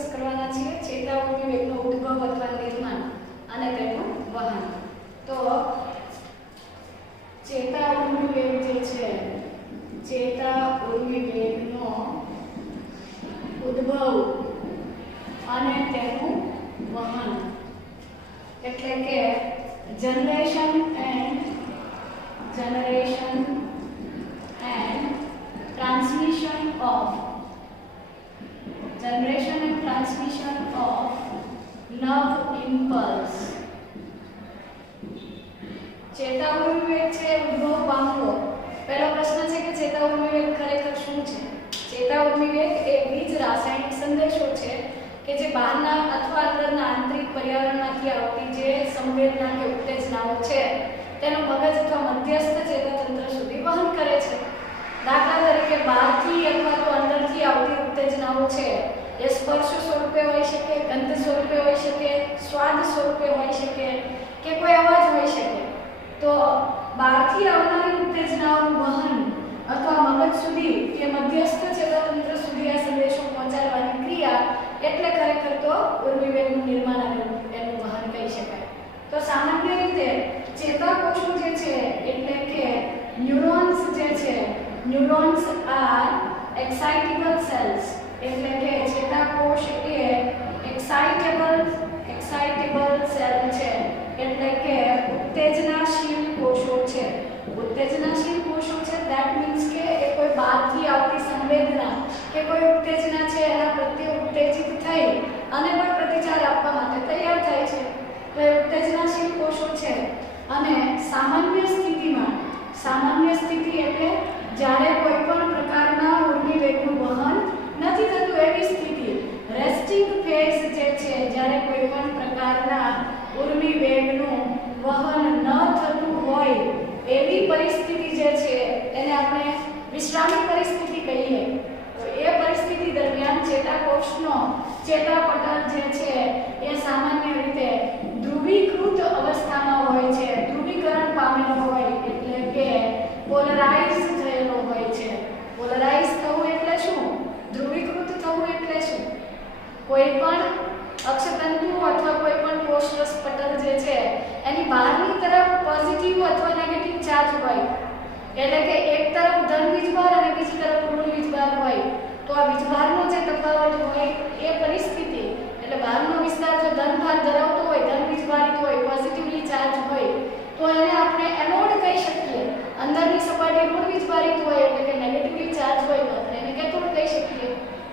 Discuss કરવાના છીએ ચેતા ઉર્મિવેગનો ઉદ્ભવ અથવા નિર્માણ અને તેનું વહન. તો ચેતા ઉર્મિવેગ જે છે, ચેતા ઉર્મિવેગનો ઉદ્ભવ અને તેનું વહન એટલે કે generation and transmission of love impulse. ચેતા ઉર્મિવેગ છે ઉદ્ભવ પામવો. પહેલો પ્રશ્ન છે કે ચેતા ઉર્મિવેગ ખરેખર શું છે? ચેતા ઉર્મિવેગ એ બીજ રાસાયણિક સંદેશો છે કે જે બહારના અથવા અંદરના આંતરિક પર્યાવરણમાંથી આવતી જે સંવેદના કે ઉત્તેજનાઓ છે તેનો મગજ અથવા મધ્યસ્થ ચેતાતંત્ર સુધી વહન કરે છે. દાખલા તરીકે બહારથી અથવા તો અંદરથી આવતી ઉત્તેજનાઓ છે એ સ્પર્શ સ્વરૂપે હોઈ શકે, ગંધ સ્વરૂપે હોઈ શકે, સ્વાદ સ્વરૂપે હોઈ શકે કે કોઈ અવાજ હોઈ શકે. તો બહારથી આવનારી ઉત્તેજનાઓનું વહન અથવા મગજ સુધી કે મધ્યસ્થ ચેતાતંત્ર સુધી આ સંદેશો પહોંચાડવાની ક્રિયા એટલે ખરેખર તો ઉર્મિવેગનું નિર્માણ અને એનું વહન કહી શકાય. તો સામાન્ય રીતે ચેતાકોષો જે છે એટલે કે ન્યુરોન્સ જે છે, ન્યુરોન્સ આર એક્સાઇટેબલ સેલ્સ એટલે કે ચેતાકોષ એ એક્સાઇટેબલ સેલ છે એટલે કે ઉત્તેજનાશીલ કોષો છે. ઉત્તેજનાશીલ કોષો છે ધેટ મીન્સ કે એ કોઈ બહારથી આવતી સંવેદના કે કોઈ ઉત્તેજના છે એના પ્રત્યે ઉત્તેજિત થઈ અને કોઈ પ્રતિચાર આપવા માટે તૈયાર થાય છે. તો એ ઉત્તેજનાશીલ કોષો છે. અને સામાન્ય સ્થિતિ એટલે જ્યારે કોઈ પણ પ્રકારના ઉર્મિવેગનું વહન નથી થતું એવી સ્થિતિ, રેસ્ટિંગ ફેઝ જે છે, જ્યારે કોઈ પણ પ્રકારના ઉર્મિવેગનું વહન ન થતું હોય એવી પરિસ્થિતિ જે છે એને આપણે વિશ્રામિક પરિસ્થિતિ કહીએ. તો એ પરિસ્થિતિ દરમિયાન ચેતાકોષનો ચેતાપટલ જે છે એ સામાન્ય રીતે ધ્રુવીકૃત અવસ્થામાં હોય છે, ધ્રુવીકરણ પામેલો હોય એટલે કે પોલરાઇઝ થયેલો હોય છે. પોલરાઇઝ થવું એટલે શું? ધ્રુવીકૃત થવું એટલે શું? કોઈ પણ અક્ષતંતુ અથવા કોઈ પણ કોષરસ પટલ જે છે એની બહારની તરફ પોઝિટિવ અથવા નેગેટિવ ચાર્જ હોય એટલે કે એક તરફ ધન વીજભાર અને બીજી તરફ ઋણ વીજભાર હોય તો આ વીજભારનો જે તફાવત હોય એ પરિસ્થિતિ એટલે બહારનો વિસ્તાર જો ધનભાર ધરાવતો હોય, ધન વીજભારિત હોય, પોઝિટિવલી ચાર્જ હોય તો એને આપણે એનોડ કહી શકીએ. અંદરની સપાટી ઋણ વીજભારિત હોય એટલે કે નેગેટિવલી ચાર્જ હોય તો આપણે એને કેથોડ કહી શકીએ.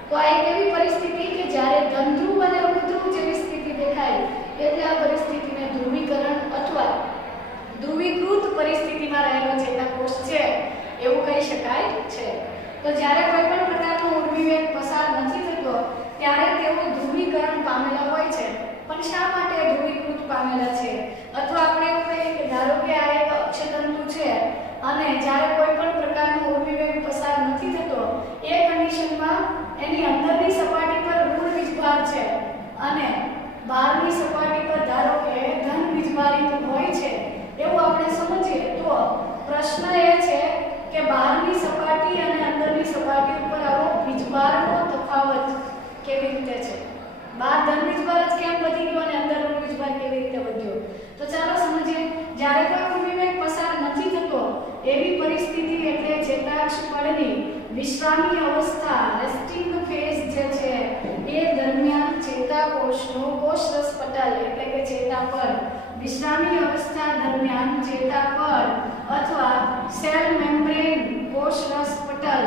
તો આ એક એવી પરિસ્થિતિ કે જ્યારે ધનધ્રુવ અને ઋણધ્રુવ જેવી સ્થિતિ દેખાય એટલે આ પરિસ્થિતિને ધ્રુવીકરણ અથવા ધ્રુવીકૃત પરિસ્થિતિમાં રહેલો ચેતાકોષ છે એવું કહી શકાય છે. તો જ્યારે કોઈ પણ પ્રકારનો ઉર્મિવેગ પસાર નથી થતો ત્યારે તેઓ ધ્રુવીકરણ પામેલા હોય છે. પણ શા માટે ધ્રુવીકૃત પામેલા છે? અથવા આપણે એવું કહીએ કે ધારો કે આ એક અક્ષતંતુ છે અને જ્યારે કોઈ પણ પ્રકારનો ઉર્મિવેગ પસાર નથી થતો એ કન્ડિશનમાં એની અંદરની સપાટી પર ઋણ વીજભાર છે અને બહારની સપાટી પર ધારો કે ધન વીજભારિત હોય છે એવું આપણે સમજીએ તો પ્રશ્ન એ છે કે બહારની સપાટી અને અંદરની સપાટી ઉપર આવો વીજભારનો તફાવત કેવી રીતે છે? બહાર ધન વીજભાર જ કેમ વધી ગયો અને અંદર ઋણ વીજભાર કેવી રીતે વધ્યો? તો ચાલો સમજીએ. જ્યારે કોઈ ઉર્મિવેગ પસાર નથી થતો એવી પરિસ્થિતિ એટલે ચેતાક્ષ પડની વિશ્રામી અવસ્થા, રેસ્ટિંગ ફેઝ જે છે એ દરમિયાન ચેતાકોષનો કોષરસ પટલ એટલે કે ચેતાપડ, વિશ્રામી અવસ્થા દરમિયાન ચેતાપડ અથવા સેલ મેમ્બ્રેન કોષરસ પટલ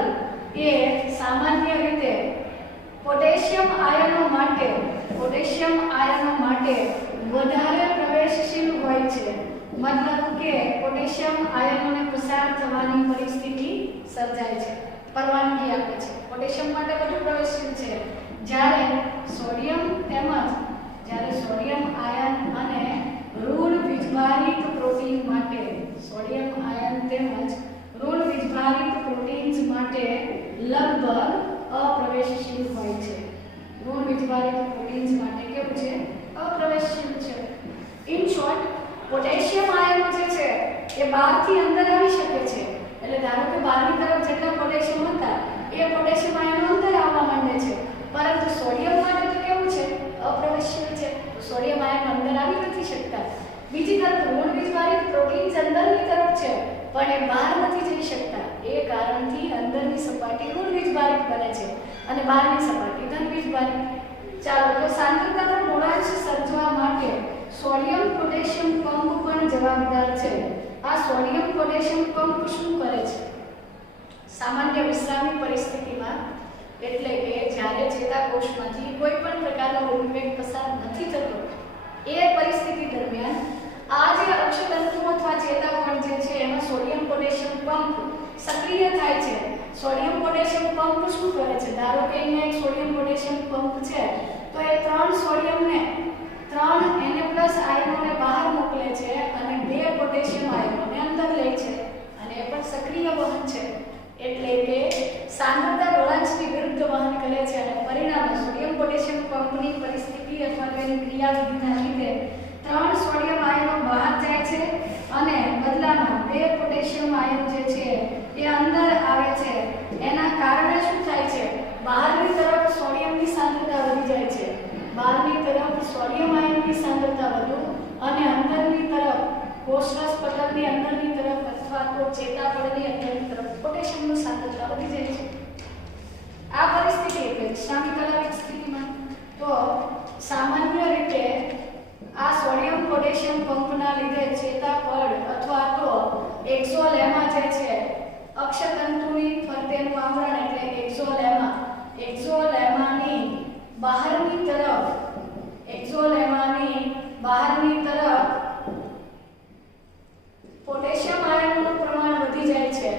એ સામાન્ય રીતે પોટેશિયમ આયનો માટે વધારે પ્રવેશશીલ હોય છે. મતલબ કે પોટેશિયમ આયનોને પસાર થવાની પરિસ્થિતિ સર્જાય છે, પરવાનગી આપે છે. પોટેશિયમ માટે વધુ પ્રવેશશીલ છે. જ્યારે સોડિયમ આયન અને ઋણ વીજભારિત પ્રોટીન માટે, સોડિયમ આયન તેમજ ઋણ વીજભારિત પ્રોટીન્સ માટે લગભગ અપ્રવેશશીલ હોય છે. ઋણ વીજભારિત પ્રોટીન્સ માટે કેવું છે? અપ્રવેશશીલ છે. ઇન શોર્ટ, પોટેશિયમ આયનો જે છે એ બહારથી અંદર આવી શકે છે. એટલે ધારો કે બહારની તરફ જેટલા પોટેશિયમ હતા એ પોટેશિયમ આયનો અંદર આવવા માંડે છે. પરંતુ સોડિયમ માટે તો કેવું બીજી તરફ ઋણ વીજભારિત પ્રોટીન્સ અંદરની તરફ છે પણ એ બહાર નથી જઈ શકતા. એ કારણથી અંદરની સપાટી ઋણ વીજભારિત બને છે અને બહારની સપાટી ધન વીજભારિત. ચાલો તો સાંદ્રતાનો ઢોળાંશ સર્જવા માટે સોડિયમ પોટેશિયમ પંપ પણ જવાબદાર છે. આ સોડિયમ પોટેશિયમ પંપ શું કરે છે? સામાન્ય વિશ્રામી પરિસ્થિતિમાં એટલે કે જ્યારે ચેતાકોષમાંથી કોઈ પણ પ્રકારનો ઉદ્વેગ પસાર નથી થતો એ પરિસ્થિતિ દરમિયાન આ જે અક્ષતંતુ અથવા ચેતાકોણ જે છે એમાં સોડિયમ પોટેશિયમ પંપ સક્રિય થાય છે. સોડિયમ પોટેશિયમ પંપ શું કરે છે? ધારો કે અહીંયા એક સોડિયમ પોટેશિયમ પંપ છે તો એ 3 સોડિયમને 3 Na+ આયનોને બહાર મોકલે છે અને 2 પોટેશિયમ આયનોને અંદર લે છે અને એ પણ સક્રિય વહન છે. એટલે કે સાંદ્રતા ઢોળાંશની વિરુદ્ધ વહન કરે છે અને પરિણામે સોડિયમ પોટેશિયમ પંપની પરિસ્થિતિ અથવા તેની ક્રિયાવિધિના લીધે 3 સોડિયમ આયનો બહાર જાય છે અને બદલામાં 2 પોટેશિયમ આયન જે છે એ અંદર આવે છે. એના કારણે શું થાય છે? બહારની તરફ સોડિયમની સાંદ્રતા વધી જાય છે. બહારની તરફ સોડિયમ આયનની સાંદ્રતા વધુ અને અંદરની તરફ કોષરસ પટલની અંદરની તરફ અથવા તો ચેતાપળની અંદરની તરફ પોટેશિયમની સાંદ્રતા વધી જાય છે. આ પરિસ્થિતિ એટલે વિશ્રામી કલાવિક સ્થિતિમાં તો સામાન્ય રીતે આ સોડિયમ પોટેશિયમ પંપના લીધે ચેતાપળ અથવા તો એક્ઝોલેમા જે છે અક્ષતંતુની ફરતેનું આવરણ એટલે એક્ઝોલેમાની બહારની તરફ પોટેશિયમ આયનોનું પ્રમાણ વધી જાય છે.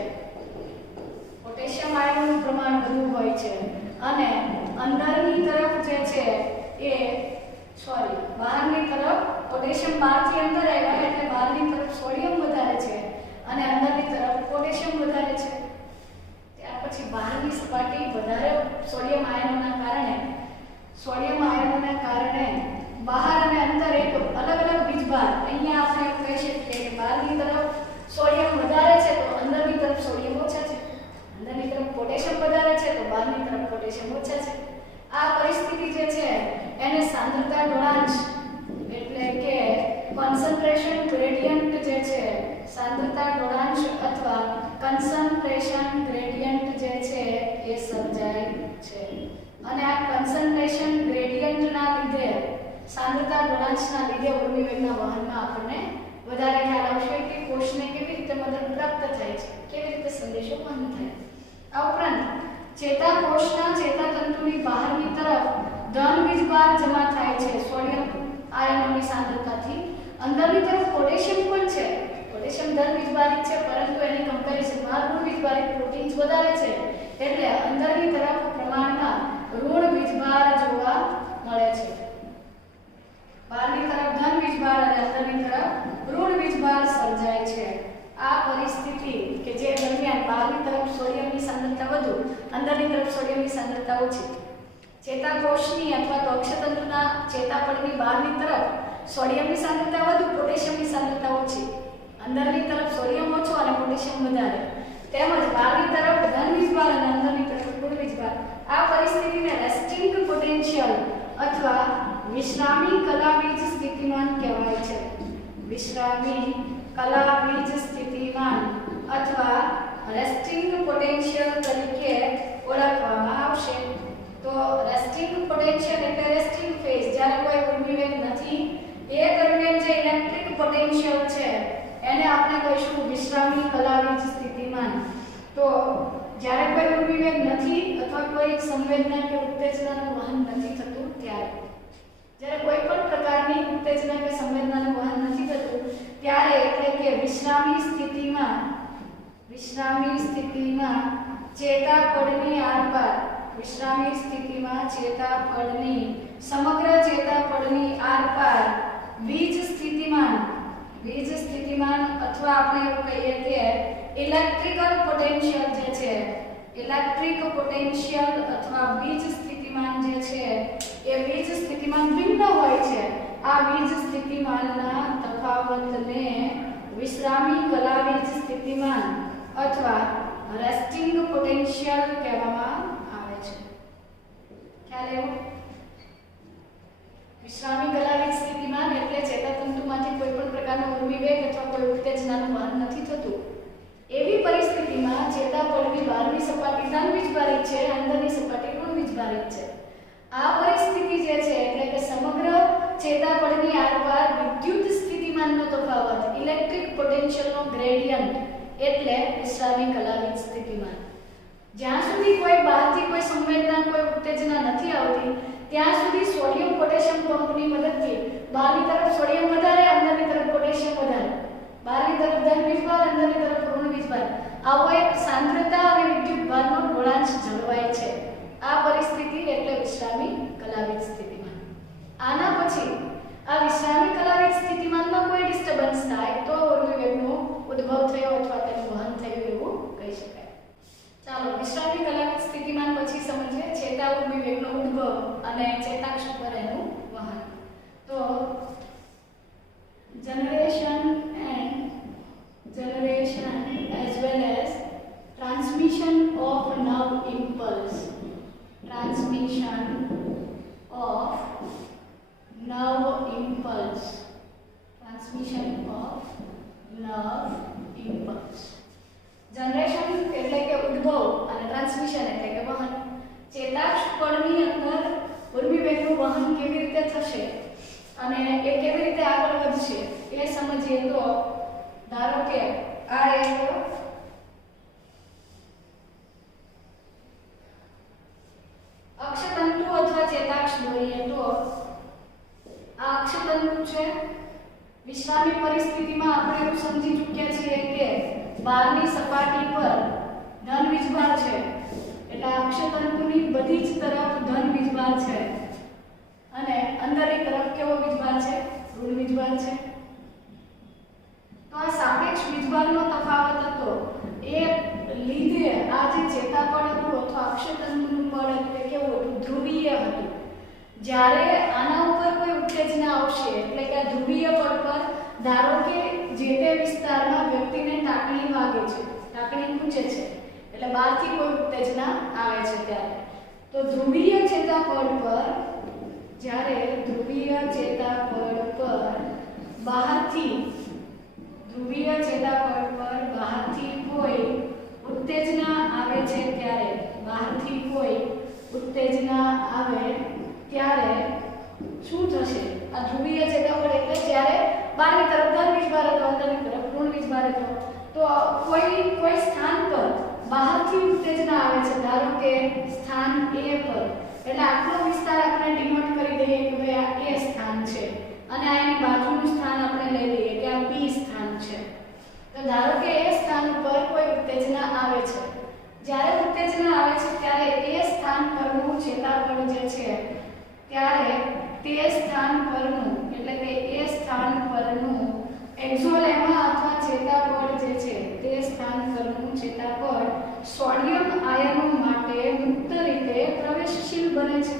પોટેશિયમ આયનોનું પ્રમાણ વધુ હોય છે અને અંદરની તરફ જે છે એ બહારની તરફ પોટેશિયમ બહારથી અંદર આવ્યા એટલે બહારની તરફ સોડિયમ વધારે છે અને અંદરની તરફ પોટેશિયમ વધારે છે. ત્યાર પછી બહારની સપાટી વધારે સોડિયમ આયનોના કારણે બહાર અને અંદર એક અલગ વીજભાર. અહીંયા આપણે કહી શકીએ કે બહારની તરફ સોડિયમ વધારે છે તો અંદરની તરફ સોડિયમ ઓછા છે, અંદરની તરફ પોટેશિયમ વધારે છે તો બહારની તરફ પોટેશિયમ ઓછા છે. આ પરિસ્થિતિ જે છે એને સાંદ્રતા ઢોળાંશ એટલે કે કોન્સન્ટ્રેશન ગ્રેડિયન્ટ જે છે સાંદ્રતા ઢોળાંશ અથવા કન્સન્ટ્રેશન ગ્રેડિયન્ટ જે છે એ સર્જાય છે. અને આ કન્સન્ટ્રેશન ગ્રેડિયન્ટના લીધે સાંદ્રતા ઢોળાંશના લીધે ઉર્મિવેગના વહનમાં આપણને વધારે ખ્યાલ આવશે કે કોષને કેવી રીતે મદદ પ્રાપ્ત થાય છે, કેવી રીતે સંદેશો વહન થાય. આ ઉપરાંત ચેતાકોષના ચેતાતંતુની બહારની તરફ ધન વીજભાર જમા થાય છે સોડિયમ આયનોની સાંદ્રતાથી. અંદરની તરફ પોટેશિયમ પણ છે, પોટેશિયમ ધન વીજભારિત છે પરંતુ એની કમ્પેરિઝનમાં ઋણ વીજભારિત પ્રોટીન્સ વધારે છે એટલે અંદરની તરફ પ્રમાણમાં ઋણ વીજભાર જોવા મળે છે. બહારની તરફ ધન વીજભાર અને અંદરની તરફ ઋણ વીજભાર સર્જાય છે. આ પરિસ્થિતિ કે જે દરમિયાન બહારની તરફ સોડિયમની સાંદ્રતા વધુ, અંદરની તરફ સોડિયમની સાંદ્રતા ઓછી. ચેતાકોષની અથવા તો અક્ષતંતુના ચેતાપળની બહારની તરફ સોડિયમની સાંદ્રતા વધુ, પોટેશિયમની સાંદ્રતા ઓછી. અંદરની તરફ સોડિયમ ઓછો અને પોટેશિયમ વધારે. તેમજ બહારની તરફ ધન વીજભાર અને અંદરની તરફ ઋણ વીજભાર. આ પરિસ્થિતિને રેસ્ટિંગ પોટેન્શિયલ અથવા વિશ્રામી કલાવીજ સ્થિતિમાન કહેવાય છે. વિશ્રામી કલાવીજ સ્થિતિમાન અથવા રેસ્ટિંગ પોટેન્શિયલ તરીકે ઓળખવામાં આવશે. તો રેસ્ટિંગ પોટેન્શિયલ એટલે રેસ્ટિંગ ફેઝ, જ્યારે કોઈ ઉર્મિવેગ નથી એ દરમિયાન જે ઇલેક્ટ્રિક પોટેન્શિયલ છે એને આપણે કહીશું વિશ્રામી કલાવીજ સ્થિતિમાન. તો જ્યારે કોઈ ઉર્મિવેગ નથી અથવા કોઈ સંવેદના કે ઉત્તેજનાનું વહન નથી થતું ત્યારે, જ્યારે કોઈ પણ પ્રકારની ઉત્તેજના કે સંવેદનાનું વહન નથી થતું ત્યારે એટલે કે વિશ્રામી સ્થિતિમાં ચેતાપળની આરપાર સમગ્ર ચેતાપળની આરપાર વીજ સ્થિતિમાન અથવા આપણે એવું કહીએ કે ઇલેક્ટ્રિકલ પોટેન્શિયલ જે છે, ઇલેક્ટ્રિક પોટેન્શિયલ અથવા વીજ સ્થિતિમાન જે છે એ વીજ સ્થિતિમાન ભિન્ન હોય છે. આ વીજ સ્થિતિમાનના તફાવતને વિશ્રામી કલાવીજ સ્થિતિમાન અથવા રેસ્ટિંગ પોટેન્શિયલ કહેવામાં આવે છે. ખ્યાલ આવ્યો? વિશ્રામી કલાવીજ સ્થિતિમાન એટલે ચેતાતંતુમાંથી કોઈ પણ પ્રકાર ઉત્તેજનાનું વહન નથી થતું. એવી પરિસ્થિતિમાં ચેતાપળની બહારની સપાટી ધન વીજભારિત છે, અંદરની સપાટી ઋણ વીજભારિત છે. આ પરિસ્થિતિ જે છે એટલે કે સમગ્ર ચેતાપળની આરપાર વિદ્યુત સ્થિતિમાનનો તફાવત, ઇલેક્ટ્રિક પોટેન્શિયલનો ગ્રેડિયન્ટ એટલે વિશ્રામી કલાવિત સ્થિતિમાન. જ્યાં સુધી કોઈ બહારથી કોઈ સંવેદના, કોઈ ઉત્તેજના નથી આવતી ત્યાં સુધી સોડિયમ પોટેશિયમ પંપની મદદથી બહારની તરફ સોડિયમ વધારે, અંદરની તરફ પોટેશિયમ વધારે, બહારની તરફ ધન વીજભાર, અંદરની તરફ ઋણ વીજભાર, આવો એક સાંદ્રતા અને વિદ્યુત ભારનો ગોળાંશ જળવાય છે. આ પરિસ્થિતિ એટલે વિશ્રામી કલાવિત સ્થિતિમાન. આના પછી આ વિશ્રામી કલાવિત સ્થિતિમાનમાં કોઈ ડિસ્ટર્બન્સ થાય તો ઉર્મી વેગનો ઉદ્ભવ થયો અથવા તેનું વહન થયું એવું કહી શકાય. ચાલો વિશ્રામી કલાવિત સ્થિતિમાન પછી સમજીએ ચેતા ઉર્મી વેગનો ઉદ્ભવ અને ચેતાક્ષ પર એનું વહન. તો generation as well as transmission of nerve impulse, transmission of nerve impulse, transmission of nerve impulse. Generation એટલે કે ઉદ્ભવ અને ટ્રાન્સમિશન એટલે કે વહન. ચેતાક્ષ પળની અંદર ઉર્મી વેગનું વહન કેવી રીતે થશે અને એ કેવી રીતે આગળ વધશે એ સમજીએ તો ધારો કે આ એક અક્ષતંતુ અથવા ચેતાક્ષ દોરીએ તો આ અક્ષતંતુ છે. વિશ્રામી પરિસ્થિતિમાં આપણે એવું સમજી ચૂક્યા છીએ કે બહારની સપાટી પર ધન વીજભાર છે એટલે અક્ષતંતુની બધી જ તરફ ધન વીજભાર છે અને અંદરની તરફ કેવો વીજભાર છે? ઋણ વીજભાર છે. તો આ સાપેક્ષ વીજભારનો તફાવત હતો એ લીધે આ જે ચેતાપળ હતું અથવા અક્ષતંતુનું પળ એટલે કેવું હતું? ધ્રુવીય હતું. જ્યારે આના ઉપર કોઈ ઉત્તેજના આવશે એટલે કે ધ્રુવીય પળ પર ધારો કે જે તે વિસ્તારમાં વ્યક્તિને ટાંકણી વાગે છે, ટાંકણી ખૂંચે છે એટલે બહારથી કોઈ ઉત્તેજના આવે છે ત્યારે તો ધ્રુવીય ચેતાપળ પર, જ્યારે ધ્રુવીય ચેતાપળ પર બહારથી કોઈ ઉત્તેજના આવે છે ત્યારે, બહારથી કોઈ ઉત્તેજના આવે ત્યારે શું થશે? આ ધ્રુવીય ચેતાપળ એટલે જ્યારે બહારની તરફ ધન વીજભાર હતો, અંદરની તરફ ઋણ વીજભાર હતો. તો કોઈ સ્થાન પર બહારથી ઉત્તેજના આવે છે, ધારો કે સ્થાન A પર, એટલે આટલો વિસ્તાર આપણે ડિનોટ કરી દઈએ કે ભાઈ આ A સ્થાન છે અને આ એની બાજુનું સ્થાન આપણે લઈ લઈએ કે આ B સ્થાન છે. તો ધારો કે A સ્થાન પર કોઈ ઉત્તેજના આવે છે. જ્યારે ઉત્તેજના આવે છે ત્યારે A સ્થાન પરનું ચેતાપળ જે છે ત્યારે તે સ્થાન પરનું એટલે કે A સ્થાન પરનું એક્ઝોલેમા અથવા ચેતાપળ જે છે તે સ્થાન પરનું ચેતાપળ સોડિયમ આયનો માટે મુક્ત રીતે પ્રવેશશીલ બને છે.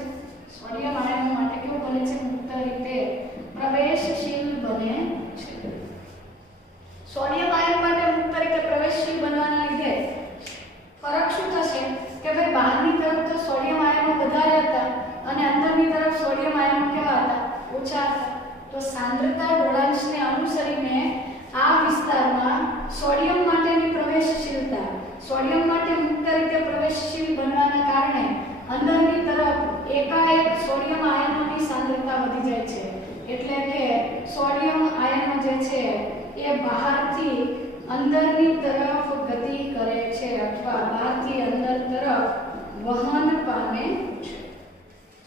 સોડિયમ આયનો માટે કેવું બને છે? મુક્ત રીતે પ્રવેશશીલ બને છે. સોડિયમ આયન માટે મુક્ત રીતે પ્રવેશશીલ બનવાના લીધે ફરક શું થશે કે ભાઈ બહારની તરફ તો સોડિયમ આયનો વધારે હતા અને અંદરની તરફ સોડિયમ આયનો કેવા હતા? ઓછા હતા. તો સાંદ્રતા ગોળાંશને અનુસરીને આ વિસ્તારમાં સોડિયમ માટેની પ્રવેશશીલતા, સોડિયમ માટે મુક્ત રીતે પ્રવેશશીલ બનવાના કારણે અંદરની તરફ એકાએક સોડિયમ આયનોની સાંદ્રતા વધી જાય છે. એટલે કે સોડિયમ આયનો જે છે એ બહારથી અંદરની તરફ ગતિ કરે છે અથવા બહારથી અંદર તરફ વહન પામે છે.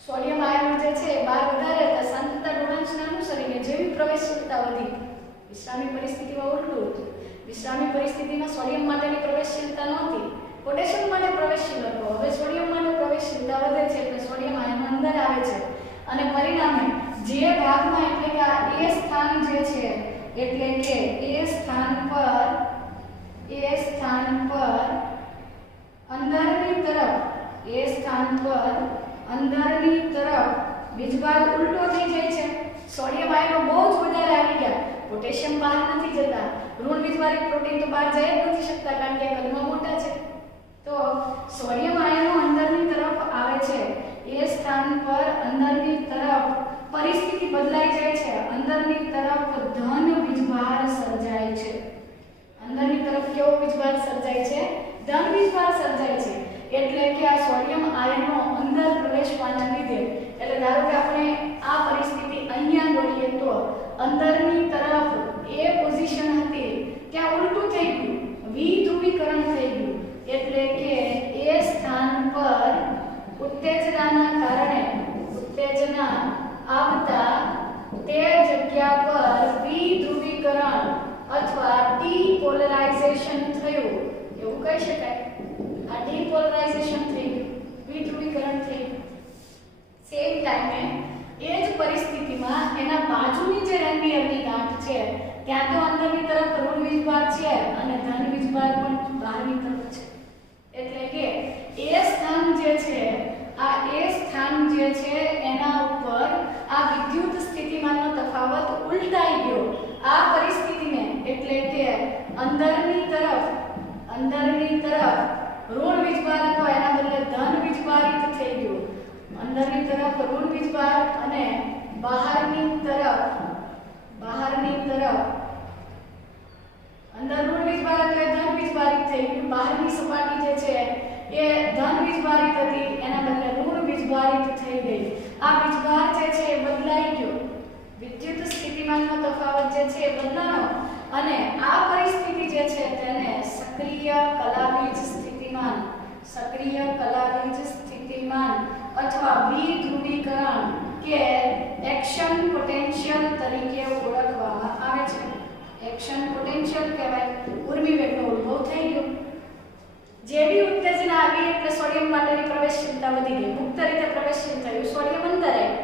સોડિયમ આયનો જે છે બહાર વધારે હતા, સાંદ્રતા ગોળાંશને અનુસરીને જેવી પ્રવેશશીલતા વધી, વિશ્રામી પરિસ્થિતિમાં ઉલટું હતું. વિશ્રામી પરિસ્થિતિમાં સોડિયમ માટેની પ્રવેશશીલતા નહોતી, પોટેશિયમ માટે પ્રવેશશીલ હતો. હવે સોડિયમ માટે પ્રવેશશીલતા વધે છે એટલે સોડિયમ આયનો અંદર આવે છે અને પરિણામે જે ભાગમાં એટલે કે આ A સ્થાન જે છે એટલે કે A સ્થાન પર અંદરની તરફ વીજભાર ઉલટો થઈ જાય છે. સોડિયમ આયનો બહુ જ વધારે આવી ગયા, પોટેશિયમ બહાર નથી જતા, ઋણ વીજભારિત પ્રોટીન તો બહાર જઈ જ નથી શકતા કારણ કે કદમાં મોટા છે. તો સોડિયમ આયનો અંદરની તરફ આવે છે. એ સ્થાન પર અંદરની તરફ પરિસ્થિતિ બદલાઈ જાય છે, અંદરની તરફ ધન વીજભાર સર્જાય છે. ઉત્તેજવાના લીધે. એટલે ધારો કે આપણે આ પરિસ્થિતિ અહીંયા દોરીએ તો અંદરની તરફ એ પોઝિશન હતી ત્યાં ઉલટું થઈ ગયું, વિધ્રુવીકરણ થઈ ગયું. એટલે કે એ સ્થાન પર ઉત્તેજનાના કારણે ઉત્તેજના આવતા તે જગ્યા પર વિધ્રુવીકરણ અથવા ડીપોલરાઇઝેશન થયું એવું કહી શકાય. આ ડીપોલરાઇઝેશન થઈ ગયું, વિધ્રુવીકરણ થઈ ગયું. સેમ ટાઈમે એ જ પરિસ્થિતિમાં એના બાજુની જે રેનવીયરની ગાંઠ છે ત્યાં તો અંદરની તરફ ઋણ વીજભાર છે અને ધન વીજભાર પણ બહારની તરફ છે. એટલે કે એ સ્થાન જે છે એના ઉપર આ વિદ્યુત સ્થિતિમાનનો તફાવત ઉલટાઈ ગયો. આ પરિસ્થિતિને એટલે કે અંદરની તરફ ઋણ વીજભાર હતો એના બદલે ધન વીજભારિત થઈ ગયું. અંદરની તરફ ઋણ વીજભાર અને બહારની તરફ અંદર ઋણ વીજભાર એટલે ધન વીજભારિત થઈ ગયું. બહારની સપાટી જે છે એ ધન વીજભારિત હતી એના બદલે ઋણ વીજભારિત થઈ ગઈ. આ વીજભાર જે છે એ બદલાઈ ગયો. વિદ્યુત સ્થિતિમાનનો તફાવત જે છે એ બદલાયો અને આ પરિસ્થિતિ જે છે તેને સક્રિય કલાવીજ સ્થિતિમાન અથવા વિધ્રુવીકરણ કે એક્શન પોટેન્શિયલ તરીકે ઓળખવામાં આવે છે. એક્શન પોટેન્શિયલ કહેવાય. ઉર્મિવેગનો ઉદ્ભવ થઈ ગયો. જેવી ઉત્તેજના આવી એટલે સોડિયમ માટેની પ્રવેશશીલતા વધી ગઈ. મુક્ત રીતે પ્રવેશશીલ થયું. સોડિયમ અંદર આવ્યું.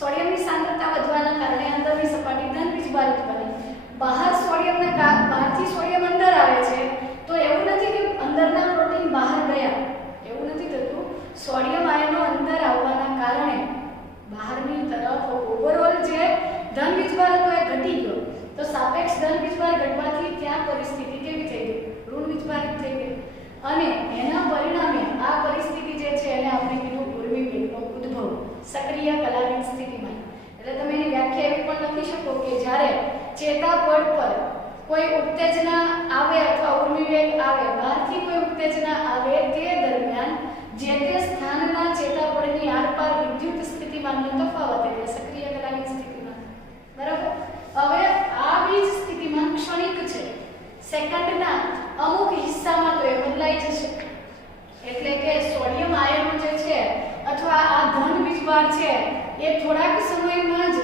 સોડિયમની સાંદ્રતા વધવાના કારણે અંદરની સપાટી ધન વીજભારિત બની. બહારથી સોડિયમ અંદર આવે છે તો એવું નથી કે અંદરના પ્રોટીન બહાર ગયા, એવું નથી થતું. સોડિયમ આયનો અંદર આવવાના કારણે બહારની તરફ ઓવરઓલ જે ધન વીજભાર હતો એ ઘટી ગયો. તો સાપેક્ષ ધન વીજભાર ઘટવાથી ત્યાં પરિસ્થિતિ કેવી થઈ ગઈ? ઋણ વીજભારિત થઈ ગઈ. અને એના પરિણામે આ પરિસ્થિતિ જે છે એને આપણે કીધું ઉર્મિવેગનો ઉદ્ભવ, સક્રિય કલાવીજ સ્થિતિમાન. એટલે તમે એની વ્યાખ્યા એવી પણ લખી શકો કે જ્યારે ચેતાપડ પર કોઈ ઉત્તેજના આવે અથવા ઉર્મિવેગ આવે, બહારથી કોઈ ઉત્તેજના આવે તે દરમિયાન જે તે સ્થાનના ચેતાપડની આરપાર વિદ્યુત સ્થિતિમાનનો તફાવત એટલે સક્રિય કલાવીજ સ્થિતિમાન. બરાબર. હવે આ વીજ સ્થિતિમાન ક્ષણિક છે. સેકન્ડના અમુક હિસ્સામાં તો એ બદલાઈ જશે. એટલે કે સોડિયમ આયનો જે છે અથવા આ ધન વીજભાર છે એ થોડાક સમયમાં જ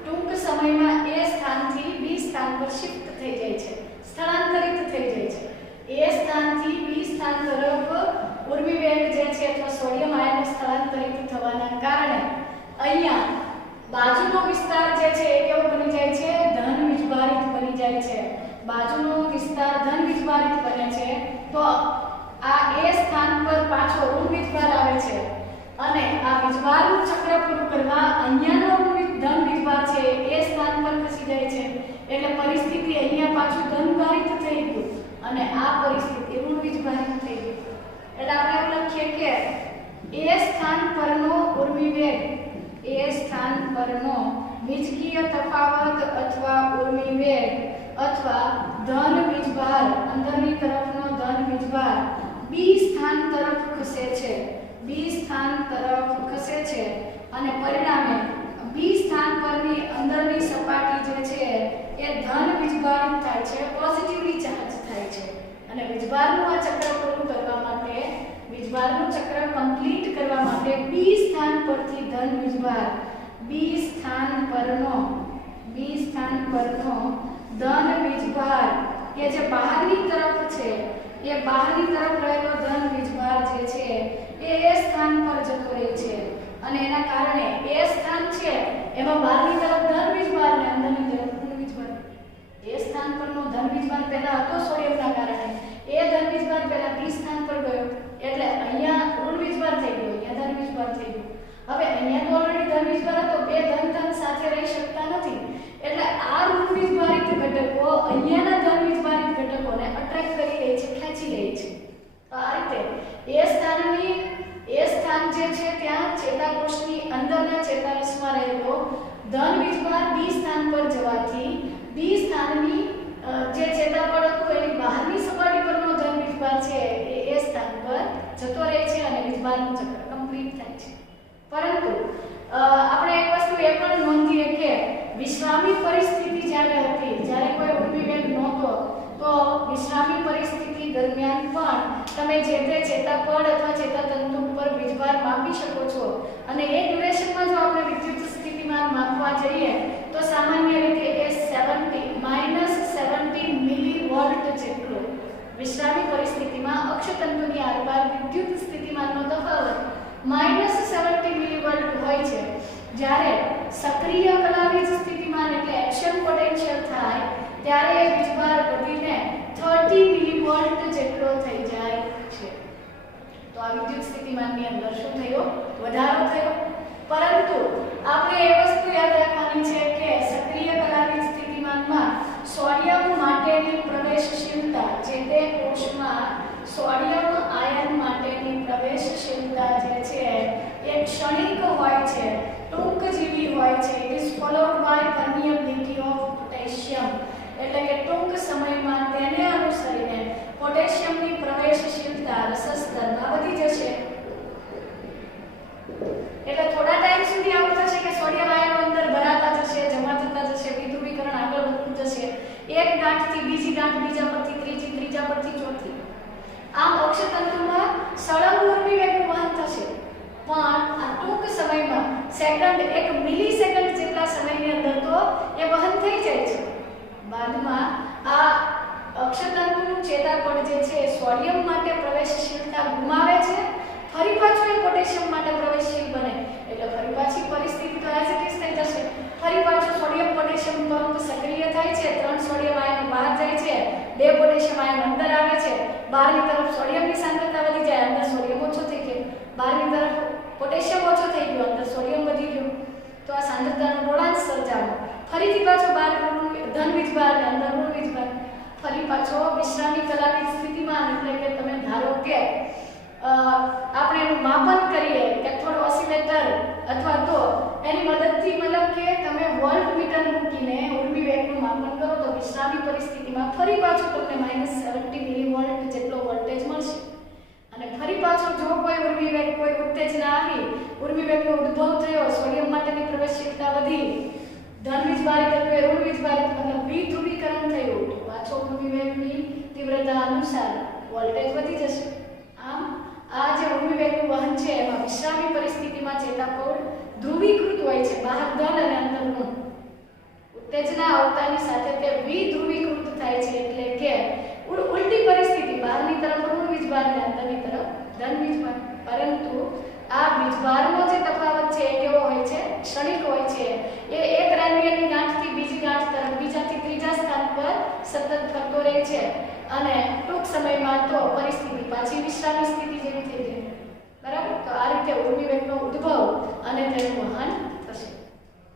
ટૂંક સમયમાં એ સ્થાનથી બી સ્થાન પર શિફ્ટ થઈ જાય છે, સ્થળાંતરિત થઈ જાય છે. એ સ્થાનથી બી સ્થાન તરફ ઉર્મિવેગ જે છે અથવા સોડિયમ આયન સ્થળાંતરિત થવાના કારણે અહીંયા બાજુનો વિસ્તાર જે છે એ કેવો બની જાય છે? ધન વીજભારિત બની જાય છે. બાજુનો વિસ્તાર ધન વીજભારિત બને છે તો આ એ સ્થાન પર પાછો ઋણ વીજભાર આવે છે અને આ વીજભારનું ચક્ર પૂરું કરવા અહીંયાનો ધન વીજભાર છે એ સ્થાન પર ખસી જાય છે. એટલે પરિસ્થિતિ અહીંયા પાછું ધન ભારિત થઈ ગયું અને આ પરિસ્થિતિ ઋણ વીજભારિત થઈ ગઈ. એટલે આપણે એવું લખીએ કે એ સ્થાન પરનો ઉર્મિવેગ, એ સ્થાન પરનો વીજકીય તફાવત અથવા ઉર્મિવેગ અથવા ધન વીજભાર, અંદરની તરફનો ધન વીજભાર બી સ્થાન તરફ ખસે છે. બી સ્થાન તરફ ખસે છે અને પરિણામે બી સ્થાન પરની અંદરની સપાટી જે છે એ ધન વીજભારિત થાય છે, પોઝિટિવલી ચાર્જ થાય છે. અને વીજભારનું આ ચક્ર પૂરું કરવા માટે, વીજભારનું ચક્ર કમ્પ્લીટ કરવા માટે બી સ્થાન પરથી ધન વીજભાર, બી સ્થાન પરનો ધન વીજભાર કે જે બહારની તરફ છે, એ બહારની તરફ રહેલો ધન વીજભાર જે છે એ સ્થાન પર જતો રહે છે અને એના કારણે એ સ્થાન છે એમાં બહારની તરફ ધન વીજભાર અને અંદરની તરફ ઋણ વીજભાર. એ સ્થાન પરનો ધન વીજભાર પહેલા હતો સોડિયમના કારણે, એ ધન વીજભાર પહેલા બી સ્થાન પર ગયો એટલે અહીંયા ઋણ વીજભાર થઈ ગયો, અહીંયા ધન વીજભાર થઈ ગયો. હવે અહીંયા તો ઓલરેડી ધન વીજભાર હતો, બે ધન સાથે રહી શકતા નથી એટલે આ ઋણ વીજભારિત ઘટકો અહીંયાના ધન વીજભારિત ઘટકોને અટ્રેક્ટ કરી લે છે, ખેંચી લે છે. તો આ રીતે એ સ્થાન જે છે ત્યાં ચેતાકોષની અંદરના ચેતારસમાં રહેલો ધન વીજભાર બી સ્થાન પર જવાથી બી સ્થાનની જે ચેતાપડ હતું એની બહારની સપાટી પરનો ધન વીજભાર છે એ સ્થાન પર જતો રહે છે અને વીજભારનું ચક્ર કમ્પ્લીટ થાય છે. પરંતુ આપણે એક વસ્તુ એ પણ નોંધીએ કે વિશ્રામી પરિસ્થિતિ જ્યારે હતી, જ્યારે કોઈ ઉર્મી વેગ નહોતો, તો વિશ્રામી પરિસ્થિતિ દરમિયાન પણ તમે જે તે ચેતાપડ અથવા ચેતાતંતુ ઉપર વીજભાર માપી શકો છો અને એ ડ્યુરેશનમાં જો આપણે વિદ્યુત સ્થિતિમાન માપવા જઈએ તો સામાન્ય રીતે એ 70 મિલીવોલ્ટ જેટલું વિશ્રામી પરિસ્થિતિમાં અક્ષતંતુની આરપાર વિદ્યુત સ્થિતિમાનનો તફાવત -70 મિલીવોલ્ટ હોય છે. જ્યારે સક્રિય કલાવીજ સ્થિતિમાન એટલે એક્શન પોટેન્શિયલ થાય ત્યારે એ વીજભાર વધીને 30 મિલીવોલ્ટ જેટલો થઈ જાય છે. તો આ વિદ્યુત સ્થિતિમાનની અંદર શું થયો? વધારો થયો. પરંતુ આપણે એ વસ્તુ યાદ રાખવાની છે કે સક્રિય કલાવીજ સ્થિતિમાનમાં સોડિયમ માટેની પ્રવેશશીલતા, જે તે કોષમાં સોડિયમ આયન માટેની પ્રવેશશીલતા જે છે એ ક્ષણિક હોય છે, ટૂંકજીવી હોય છે. It is followed by permeability of potassium, એટલે કે ટૂંક સમયમાં તેને અનુસરીને પોટેશિયમની પ્રવેશશીલતા રસસ્તરમાં વધી જશે. એટલે થોડા ટાઈમ સુધી આવું થશે કે સોડિયમ આયનો અંદર ભરાતા જશે, જમા થતા જશે, વિધ્રુવીકરણ આગળ વધતું જશે. એક ગાંઠથી બીજી ગાંઠ, બીજા પરથી ત્રીજી, ત્રીજા પરથી ચોથી. આમ અક્ષતંતુમાં સળંગ ઉર્મી વેગનું વહન થશે. પણ આ ટૂંક સમયમાં સેકન્ડ, 1 મિલીસેકન્ડ જેટલા સમયની અંદર તો એ વહન થઈ જાય છે. બાદમાં આ અક્ષતંતુનું ચેતાપડ જે છે સોડિયમ માટે પ્રવેશશીલતા ગુમાવે છે, ફરી પાછું એ પોટેશિયમ માટે પ્રવેશશીલ બને. એટલે ફરી પાછી પરિસ્થિતિ તો એઝ ઇટ ઇઝ થઈ જશે. ફરી પાછું સોડિયમ પોટેશિયમ તંતુ સક્રિય થાય છે, 3 સોડિયમ આયન બહાર જાય છે, 2 પોટેશિયમ આયન અંદર આવે છે. બહારની તરફ સોડિયમની સાંદ્રતા વધી જાય, અંદર સોડિયમ ઓછો થઈ ગયો. બહારની તરફ પોટેશિયમ ઓછો થઈ ગયો, અંદર સોડિયમ વધી ગયું. તો આ સાંદ્રતાનું વળાંક સર્જાયો. ફરીથી પાછો બહાર ધન વીજભાર ને અંદર ઋણ વીજભાર. ફરી પાછો વિશ્રામી કલાવીજ સ્થિતિમાન, એટલે કે તમે ધારો કે આપણે એનું માપન કરીએ કેથોડ ઓસિલેટર અથવા તો એની મદદથી, મતલબ કે તમે વોલ્ટમીટર મૂકીને ઉર્મી વેગનું માપન કરો તો વિશ્રામી પરિસ્થિતિમાં ફરી પાછું તમને -70 મિલીવોલ્ટ જેટલો વોલ્ટેજ મળશે. અને ફરી પાછો જો કોઈ ઉર્મી વેગ, કોઈ ઉત્તેજના આવી, ઉર્મી વેગનો ઉદ્ભવ થયો, સોડિયમ માટેની પ્રવેશશીલતા વધી, ધન વીજભારિત એટલે ઋણ વીજભારિત મતલબ વિધ્રુવીકરણ થયું, પાછો ઉર્મી વેગની તીવ્રતા અનુસાર વોલ્ટેજ વધી જશે. આમ આ જે ઉર્મી વેગનું વહન છે એમાં વિશ્રામી પરિસ્થિતિમાં ચેતાપડ ધ્રુવીકૃત હોય છે, બહાર ધન અને અંદર ઋણ. ઉત્તેજના આવતાની સાથે તે વિધ્રુવીકૃત થાય છે, એટલે કે ઉલટી પરિસ્થિતિ, બહારની તરફ ઋણ વીજભાર અને અંદરની તરફ ધન વીજભાર. પરંતુ આ વીજભારનો જે તફાવત છે એ કેવો હોય છે? ક્ષણિક હોય છે. એ એક રેડિયનની ગાંઠથી બીજી ગાંઠ તરફ, બીજાથી ત્રીજા સ્થાન પર સતત ફરતો રહે છે અને ટૂંક સમયમાં તો પરિસ્થિતિ પાછી વિશ્રામી સ્થિતિ જેવી થઈ જાય. બરાબર? તો આ રીતે ઉર્મી વેગનો ઉદ્ભવ અને તેનું વહન